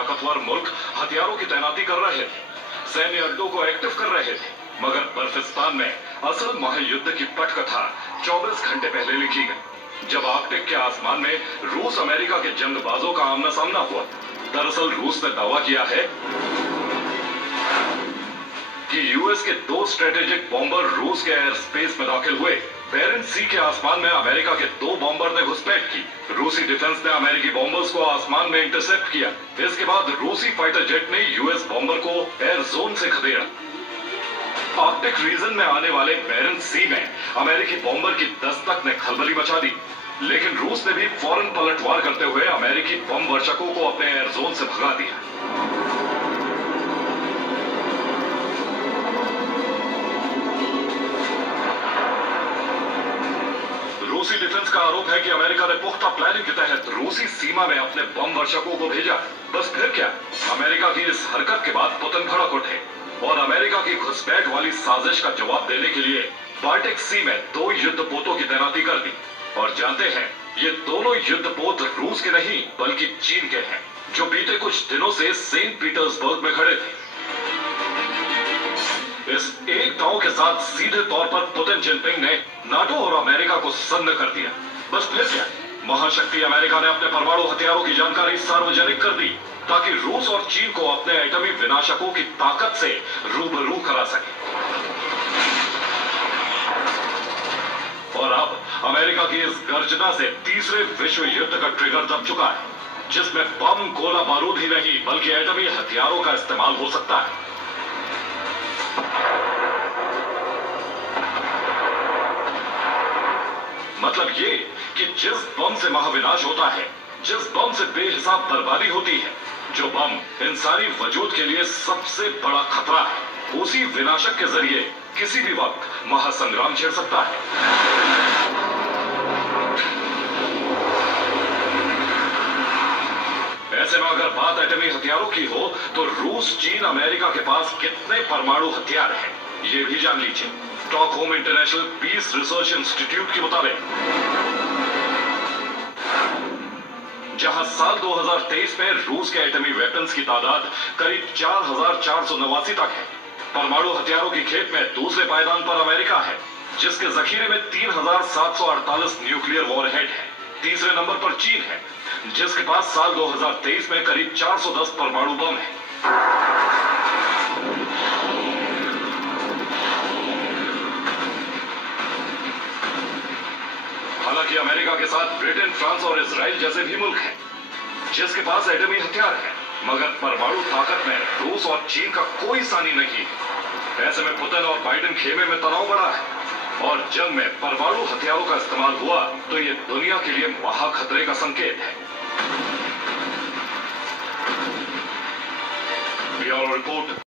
ताकतवर मुल्क हथियारों की तैनाती कर रहे थे, सैन्य अड्डों को एक्टिव कर रहे थे। मगर बर्फिस्तान में असल महायुद्ध की पटकथा 24 घंटे पहले लिखी गई, जब आर्कटिक के आसमान में रूस अमेरिका के जंगबाजों का आमना सामना हुआ। दरअसल रूस ने दावा किया है कि यूएस के 2 स्ट्रेटेजिक बॉम्बर रूस के एयर स्पेस में दाखिल हुए। बेरिंग सी के आसमान में अमेरिका के 2 बॉम्बर ने घुसपैठ की। रूसी डिफेंस ने अमेरिकी बॉम्बर्स को आसमान में इंटरसेप्ट किया। इसके बाद रूसी फाइटर जेट ने यूएस बॉम्बर को एयर जोन से खदेड़ा। आर्कटिक रीजन में आने वाले बेरिंग सी में अमेरिकी बॉम्बर की दस्तक ने खलबली मचा दी, लेकिन रूस ने भी फौरन पलटवार करते हुए अमेरिकी बम वर्षकों को अपने एयर जोन से भगा दिया। रूसी डिफेंस का आरोप है कि अमेरिका ने पुख्ता प्लानिंग के तहत रूसी सीमा में अपने बम वर्षकों को भेजा। बस फिर क्या, अमेरिका की इस हरकत के बाद पुतिन भड़क उठे और अमेरिका की घुसपैठ वाली साजिश का जवाब देने के लिए बाल्टिक सी में 2 युद्धपोतों की तैनाती कर दी। और जानते हैं, ये दोनों युद्धपोत रूस के नहीं बल्कि चीन के हैं, जो बीते कुछ दिनों से सेंट पीटर्सबर्ग में खड़े थे। इस एक दांव के साथ सीधे तौर पर पुतिन जिनपिंग ने नाटो और अमेरिका को सन्न कर दिया। बस फिर क्या, महाशक्ति अमेरिका ने अपने परमाणु हथियारों की जानकारी सार्वजनिक कर दी, ताकि रूस और चीन को अपने एटमी विनाशकों की ताकत से रूबरू करा सके। और अब अमेरिका की इस गर्जना से तीसरे विश्व युद्ध का ट्रिगर दब चुका है, जिसमें बम गोला बारूद ही नहीं बल्कि एटमी हथियारों का इस्तेमाल हो सकता है। मतलब ये कि जिस बम से महाविनाश होता है, जिस बम से बेहिसाब बर्बादी होती है, जो बम इंसानी वजूद के लिए सबसे बड़ा खतरा है, उसी विनाशक के जरिए किसी भी वक्त महासंग्राम छिड़ सकता है। ऐसे में अगर बात एटमी हथियारों की हो, तो रूस, चीन, अमेरिका के पास कितने परमाणु हथियार हैं, ये भी जान लीजिए। Stockholm International Peace Research Institute के मुताबिक जहां साल 2023 में रूस के एटमी वेपन्स की तादाद करीब 4489 तक है, परमाणु हथियारों की खेप में दूसरे पायदान पर अमेरिका है, जिसके जखीरे में 3748 न्यूक्लियर वॉरहेड है। तीसरे नंबर पर चीन है, जिसके पास साल 2023 में करीब 410 परमाणु बम है। हालांकि अमेरिका के साथ ब्रिटेन, फ्रांस और इजराइल जैसे भी मुल्क हैं, जिसके पास एटमी हथियार है, मगर परमाणु ताकत में रूस और चीन का कोई सानी नहीं है। ऐसे में पुतिन और बाइडेन खेमे में तनाव बढ़ा है, और जंग में परमाणु हथियारों का इस्तेमाल हुआ तो ये दुनिया के लिए महाखतरे का संकेत है। Bureau report.